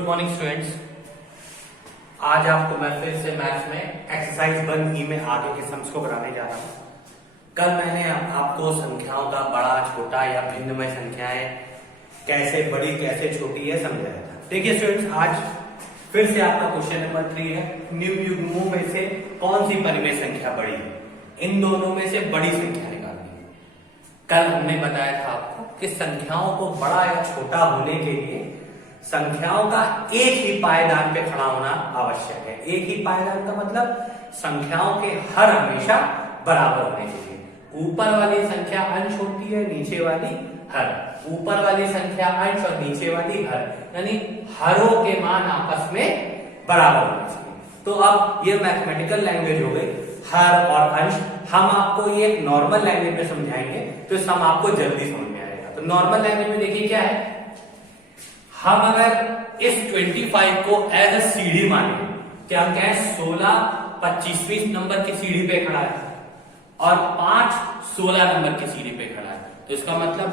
Good morning students. आज आपको मैं फिर से मैथ्स में एक्सरसाइज 1E में आगे के सम्स को कराने जा रहा हूं। कल मैंने आपको संख्याओं का बड़ा छोटा या भिन्नमय संख्याएं कैसे बड़ी कैसे छोटी है समझाया था। देखिए स्टूडेंट्स, आज फिर से आपका क्वेश्चन नंबर 3 है, निम्न युग्मों में से कौन सी परिमेय संख्या बड़ी है। इन दोनों में से बड़ी संख्या निकालनी है। कल हमने बताया था आपको कि संख्याओं को बड़ा या छोटा होने के लिए संख्याओं का एक ही पायदान पे खड़ा होना आवश्यक है। एक ही पायदान का मतलब संख्याओं के हर हमेशा बराबर होने चाहिए। ऊपर वाली संख्या अंश होती है, नीचे वाली हर। ऊपर वाली संख्या अंश और नीचे वाली हर, यानी हरों के मान आपस में बराबर होने चाहिए। तो अब ये मैथमेटिकल लैंग्वेज हो गई, हर और अंश। हम आपको ये नॉर्मल लैंग्वेज में समझाएंगे तो सम आपको जल्दी समझ में आएगा। तो नॉर्मल लैंग्वेज में देखिए क्या है, हम अगर इस 25 को एज अ सीढ़ी माने, क्या हम कहें 16 25वीं नंबर की सीढ़ी पे खड़ा है और 5 16 नंबर की सीढ़ी पे खड़ा है, तो इसका मतलब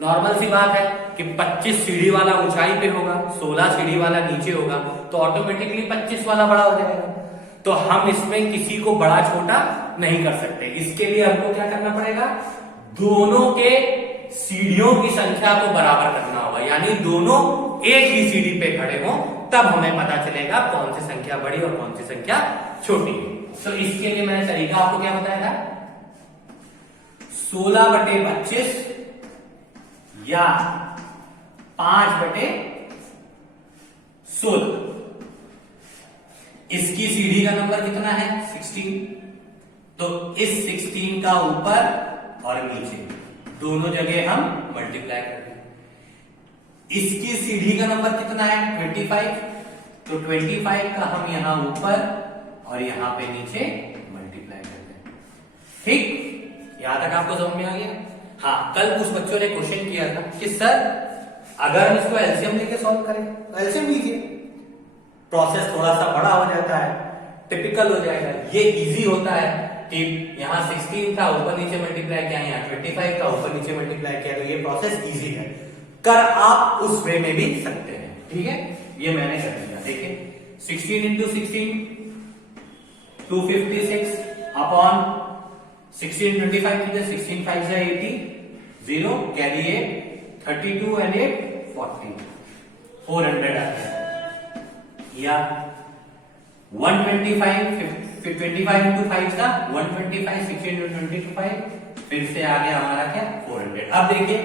नॉर्मल सी बात है कि 25 सीढ़ी वाला ऊंचाई पे होगा, 16 सीढ़ी वाला नीचे होगा, तो ऑटोमेटिकली 25 वाला बड़ा हो जाएगा। तो हम इसमें किसी को बड़ा छोटा नहीं कर सकते। इसके लिए हमको क्या करना पड़ेगा, दोनों के सीढ़ियों की संख्या को बराबर करना होगा, यानी दोनों एक ही सीढ़ी पे खड़े हों, तब हमें पता चलेगा कौन सी संख्या बड़ी और कौन सी संख्या छोटी है। तो इसके लिए मैंने तरीका आपको क्या बताया था, 16/25 या 5/16। इसकी सीढ़ी का नंबर कितना है 16, तो इस 16 का ऊपर और नीचे दोनों जगह हम मल्टीप्लाई करते हैं। इसकी सीढ़ी का नंबर कितना है 25, तो 25 का हम यहां ऊपर और यहां पे नीचे मल्टीप्लाई करते हैं। ठीक, यहां तक आपको समझ में आ गया। हाँ, कल कुछ बच्चों ने क्वेश्चन किया था कि सर अगर हम इसको एलसीएम लेके सॉल्व करें, तो एलसीएम लीजिए, प्रोसेस थोड़ा सा बड़ा हो जाता है, टिपिकल हो जाएगा। ये इजी होता है कि यहाँ 16 था, ऊपर नीचे मल्टीप्लाई किया, यहाँ 25 था, ऊपर नीचे मल्टीप्लाई किया, तो ये प्रोसेस इजी है। कर आप उस वे में भी सकते हैं। ठीक है, ये मैंने कर दिया। देखिए 16 इंटू 16 256 अपॉन 16 25 कीजिए, 16 5 से 80, 0 कैरी 32 एंड 8 40, 400 आता है। या 125 25 इंटू 5 था 125, 16 इंटू 25, फिर से आ गया हमारा क्या 400। अब देखिए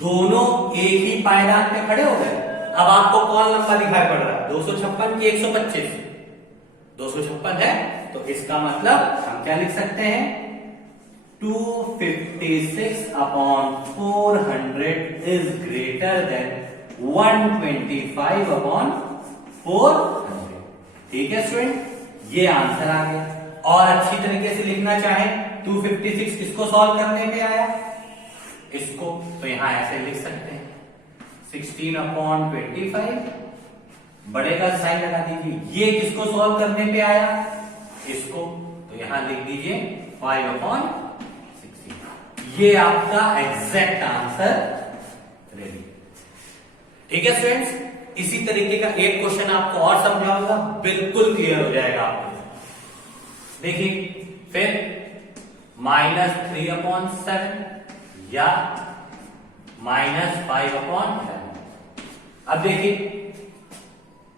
दोनों एक ही पायदान पे खड़े हो गए। अब आपको कौन लंबा दिखाई पड़ रहा है, 256 की 125? 256 है, तो इसका मतलब हम क्या लिख सकते हैं, 256 upon 400 is greater than 125 upon 400। ठीक है स्टूडेंट, ये आंसर आ गया। और अच्छी तरीके से लिखना चाहे 256 किसको सॉल्व करने पे आया, इसको, तो यहां ऐसे लिख सकते हैं 16 अपॉन 25, बड़े का साइन लगा दीजिए। ये किसको सॉल्व करने पे आया, इसको, तो यहां लिख दीजिए 5 अपॉन 16। ये आपका एग्जैक्ट आंसर रेडी। ठीक है स्टूडेंट्स, इसी तरीके का एक क्वेश्चन आपको और समझाऊंगा, बिल्कुल क्लियर हो जाएगा आपको। देखिए फिर -3/7 या -5/7। अब देखिए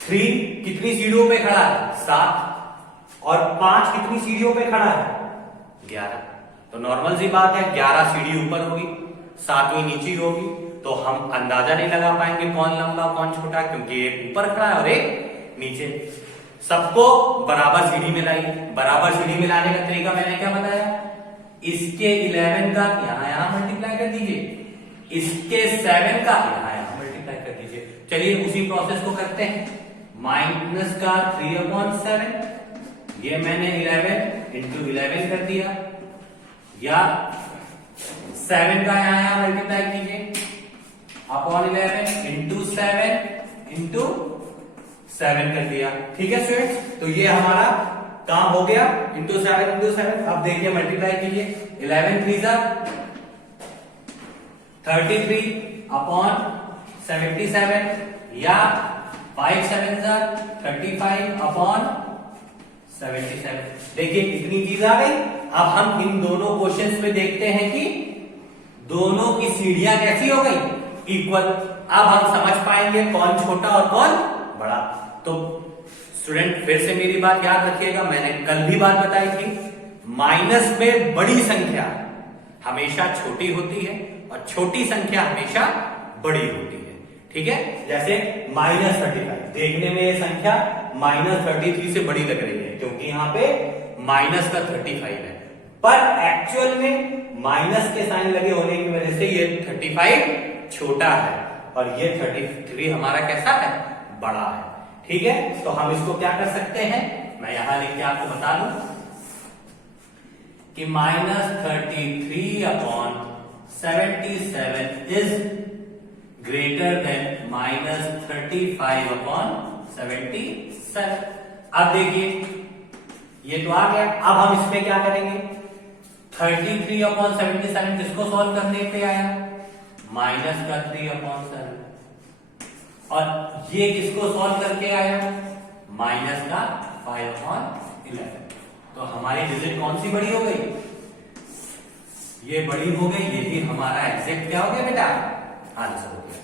3 कितनी सीढ़ियों पे खड़ा है 7, और 5 कितनी सीढ़ियों पे खड़ा है 11। तो नॉर्मल सी बात है 11 सीढ़ी ऊपर होगी, 7वीं नीचे होगी, तो हम अंदाजा नहीं लगा पाएंगे कौन लंबा कौन छोटा, क्योंकि एक ऊपर खड़ा है और एक नीचे। सबको बराबर सीढ़ी मिलाइए। बराबर सीढ़ी मिलाने का तरीका मैंने क्या बताया, इसके 11 का यहां मल्टीप्लाई कर दीजिए, इसके 7 का यहां मल्टीप्लाई कर दीजिए। चलिए उसी प्रोसेस को करते हैं। माइनस का 3/7, ये मैंने 11 इंटू 11 कर दिया, या 7 का यहां मल्टीप्लाई कीजिए अपॉन 11 इंटू 7 इंटू 7 कर दिया। ठीक है स्टूडेंट्स, तो ये हमारा काम हो गया, इंटू 7 इंटू 7। अब देखिए मल्टीप्लाई कीजिए, 11 3 33 अपॉन 77 या 5 7 35 अपॉन 77। देखिए कितनी चीज आ गई। अब हम इन दोनों क्वेश्चंस में देखते हैं कि दोनों की सीढ़ियां कैसी हो गई, इक्वल। अब हम समझ पाएंगे कौन छोटा और कौन बड़ा। तो स्टूडेंट फिर से मेरी बात याद रखिएगा, मैंने कल भी बात बताई थी, माइनस में बड़ी संख्या हमेशा छोटी होती है और छोटी संख्या हमेशा बड़ी होती है। ठीक है, जैसे -35 देखने में ये संख्या -33 से बड़ी लग रही है क्योंकि यहाँ पे माइनस का 35 है, पर एक्चुअल में माइनस के साइन लगे होने की वजह से ये 35 छोटा है और ये 33 हमारा कैसा है, बड़ा है। ठीक है, तो हम इसको क्या कर सकते हैं, मैं यहां लिख के आपको बता दूं कि -33 upon 77 is greater than -35 upon 77। अब देखिए ये तो आ गया। अब हम इसमें क्या करेंगे, 33 अपॉन 77 किसको सॉल्व करने पे आया, माइनस का 3 अपॉन 7, और ये किसको सॉल्व करके आया, माइनस का 5 अपॉन 11। तो हमारी डिजिट कौन सी बड़ी हो गई, ये बड़ी हो गई। ये भी हमारा एग्जैक्ट क्या हो गया बेटा, आंसर हो गया।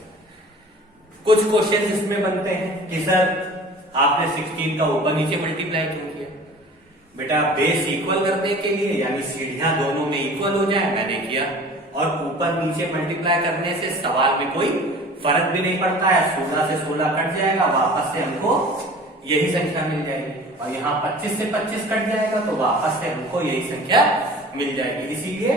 कुछ क्वेश्चन इसमें बनते हैं कि सर आपने 16 का ऊपर नीचे मल्टीप्लाई क्यों किया। बेटा बेस इक्वल करने के लिए, यानी सीढ़ियां दोनों में इक्वल हो जाए, मैंने किया। और ऊपर नीचे मल्टीप्लाई करने से सवाल में कोई फर्क भी नहीं पड़ता है, 16 से 16 कट जाएगा, वापस से हमको यही संख्या मिल जाएगी। और यहाँ 25 से 25 कट जाएगा तो वापस से हमको यही संख्या मिल जाएगी। इसीलिए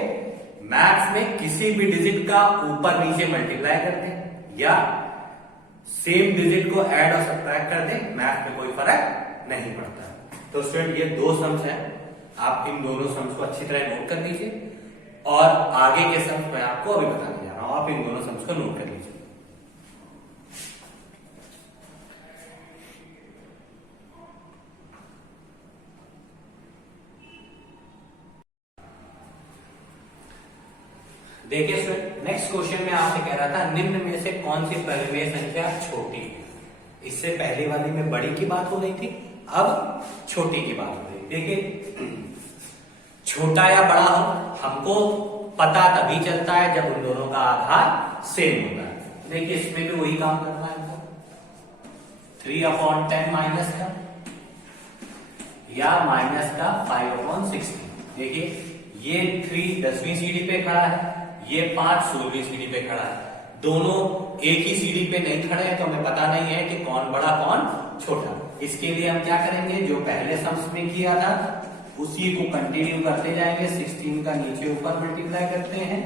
मैथ्स में किसी भी डिजिट का ऊपर नीचे मल्टीप्लाई कर दें या सेम डिजिट को ऐड और सब्ट्रैक्ट कर दें, मैथ में कोई फर्क नहीं पड़ता। तो स्टूडेंट ये दो सम्स हैं, आप इन दोनों सम्स को अच्छी तरह नोट कर लीजिए और आगे के सम्स मैं आपको अभी बताने जा रहा हूं, आप इन दोनों सम्स को नोट कर लीजिए। देखिए स्टूडेंट, नेक्स्ट क्वेश्चन में आपसे कह रहा था निम्न में से कौन सी परिमेय संख्या छोटी है। इससे पहले वाली में बड़ी की बात हो रही थी, अब छोटी की बात हो रही। देखिए छोटा या बड़ा हो हमको पता तभी चलता है जब उन दोनों का आधार सेम होता है। देखिए इसमें भी वही काम करना है हमको, 3 अपॉन 10 माइनस का या माइनस का 5 अपॉन 16। देखिए ये 3 10वीं सीढ़ी पे खड़ा है, ये 5 16वीं सीढ़ी पे खड़ा है। दोनों एक ही सीढ़ी पे नहीं खड़े हैं तो हमें पता नहीं है कि कौन बड़ा कौन छोटा। इसके लिए हम क्या करेंगे, जो पहले सम्स में किया था उसी को कंटिन्यू करते जाएंगे। 16 का नीचे ऊपर मल्टीप्लाई करते हैं,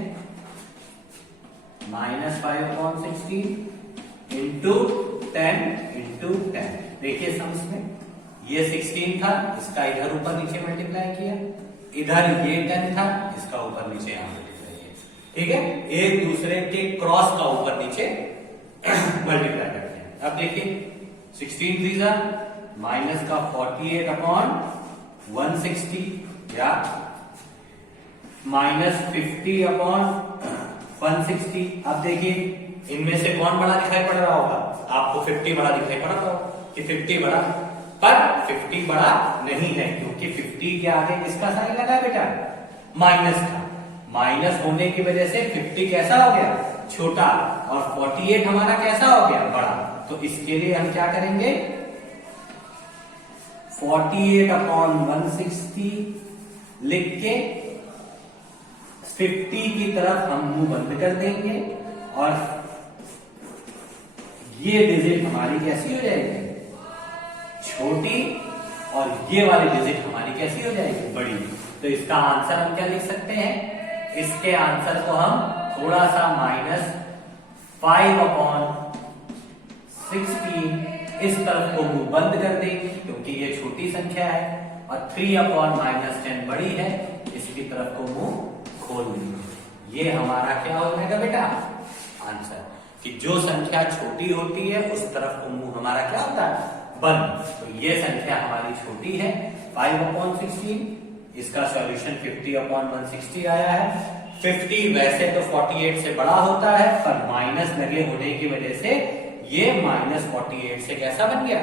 -5 अपॉन 16 इंटू 10 इंटू 10। देखिए सम्स में ये 16 था, इसका इधर ऊपर नीचे मल्टीप्लाई किया, इधर ये 10 था, इसका ऊपर नीचे यहां मल्टीप्लाई किया। ठीक है, एक दूसरे के क्रॉस का ऊपर नीचे मल्टीप्लाई करते हैं। अब देखिए 16 3 माइनस का 48 अपॉन 160 या -50 अपॉन 160। अब देखिए इनमें से कौन बड़ा दिखाई पड़ रहा होगा, आपको 50 बड़ा दिखाई पड़ रहा होगा कि 50 बड़ा, पर 50 बड़ा नहीं है क्योंकि 50 के आगे किसका साइन लगा बेटा, माइनस का। माइनस होने की वजह से 50 कैसा हो गया, छोटा, और 48 हमारा कैसा हो गया, बड़ा। तो इसके लिए हम क्या करेंगे, 48 अपॉन 160 लिख के 50 की तरफ हम मुंह बंद कर देंगे और ये डिजिट हमारी कैसी हो जाएगी, छोटी, और ये वाली डिजिट हमारी कैसी हो जाएगी, बड़ी। तो इसका आंसर हम क्या लिख सकते हैं, इसके आंसर को हम थोड़ा सा -5 अपॉन 16 इस तरफ को मुंह बंद कर देंगे क्योंकि ये छोटी संख्या है, और 3 अपॉन -10 बड़ी है, इसकी तरफ को मुंह खोल देंगे। ये हमारा क्या हो जाएगा बेटा, आंसर, कि जो संख्या छोटी होती है उस तरफ को मुंह हमारा क्या होता है, बंद। तो ये संख्या हमारी छोटी है 5 अपॉन 16, इसका सॉल्यूशन 50 अपॉन 160 आया है। 50 वैसे तो 48 से बड़ा होता है, पर माइनस लगे होने की वजह से ये -48 से कैसा बन गया,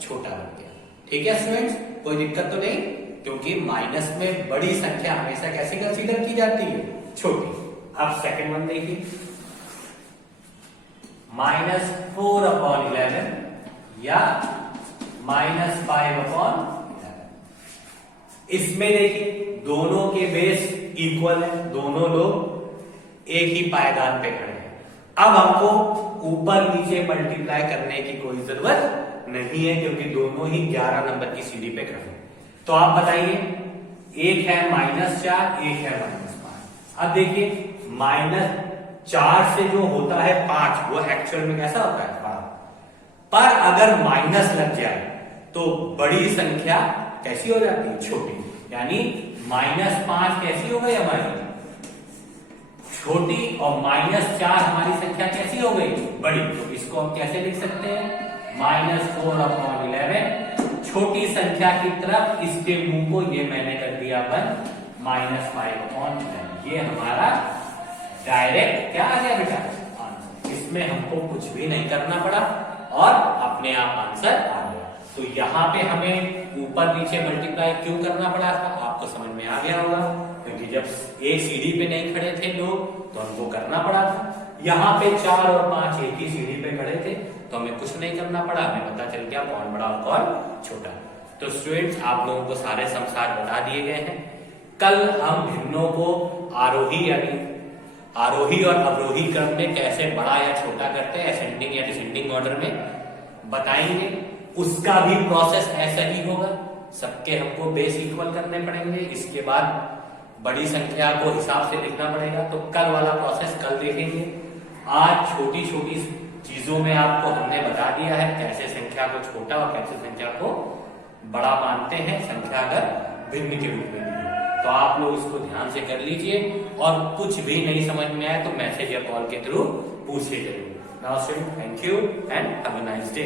छोटा बन गया। ठीक है स्टूडेंट्स, कोई दिक्कत तो नहीं, क्योंकि माइनस में बड़ी संख्या हमेशा कैसे कंसीडर की जाती है, छोटी। अब सेकंड वन देखिए, -4/11 या -5/11। इसमें देखिए दोनों के बेस इक्वल है, दोनों लोग एक ही पायदान पे खड़े हैं। अब हमको ऊपर नीचे मल्टीप्लाई करने की कोई जरूरत नहीं है, क्योंकि दोनों ही 11 नंबर की सीढ़ी पे खड़े हैं। तो आप बताइए, एक है -4, एक है -5। अब देखिए -4 से जो होता है 5, वो एक्चुअल में कैसा होता है, बड़ा। पर अगर माइनस लग जाए तो बड़ी संख्या कैसी हो जाती है, छोटी। यानी -5 कैसी हो गई हमारी, छोटी, और -4 हमारी संख्या कैसी हो गई, बड़ी। तो इसको हम कैसे लिख सकते हैं, -4/11, छोटी संख्या की तरफ इसके मुंह को ये मैंने कर दिया बंद, -5/11। ये हमारा डायरेक्ट क्या आ गया बेटा, आंसर। इसमें हमको कुछ भी नहीं करना पड़ा और अपने आप आंसर आ गया। तो यहाँ पे हमें ऊपर नीचे मल्टीप्लाई क्यों करना पड़ा था, आपको समझ में आ गया होगा, क्योंकि जब एक सीढ़ी पे नहीं खड़े थे लोग तो हमको करना पड़ा था। यहाँ पे 4 और 5 एक ही सीढ़ी पे खड़े थे, तो हमें कुछ नहीं करना पड़ा, हमें पता चल गया कौन बड़ा और कौन छोटा। तो स्टूडेंट्स, आप लोगों को सारे समसार बता दिए गए हैं। कल हम भिन्नों को आरोही यानी आरोही और अवरोही क्रम में कैसे बड़ा या छोटा करते हैं, असेंडिंग या डिसेंडिंग ऑर्डर में बताएंगे। उसका भी प्रोसेस ऐसा ही होगा, सबके हमको बेस इक्वल करने पड़ेंगे, इसके बाद बड़ी संख्या को हिसाब से लिखना पड़ेगा। तो कल वाला प्रोसेस कल देखेंगे। आज छोटी छोटी चीजों में आपको हमने बता दिया है कैसे संख्या को छोटा और कैसे संख्या को बड़ा मानते हैं, संख्या अगर भिन्न के रूप में दी है। तो आप लोग इसको ध्यान से कर लीजिए, और कुछ भी नहीं समझ में आए तो मैसेज या कॉल के थ्रू पूछिए जरूर। Now student, thank you and have a nice day.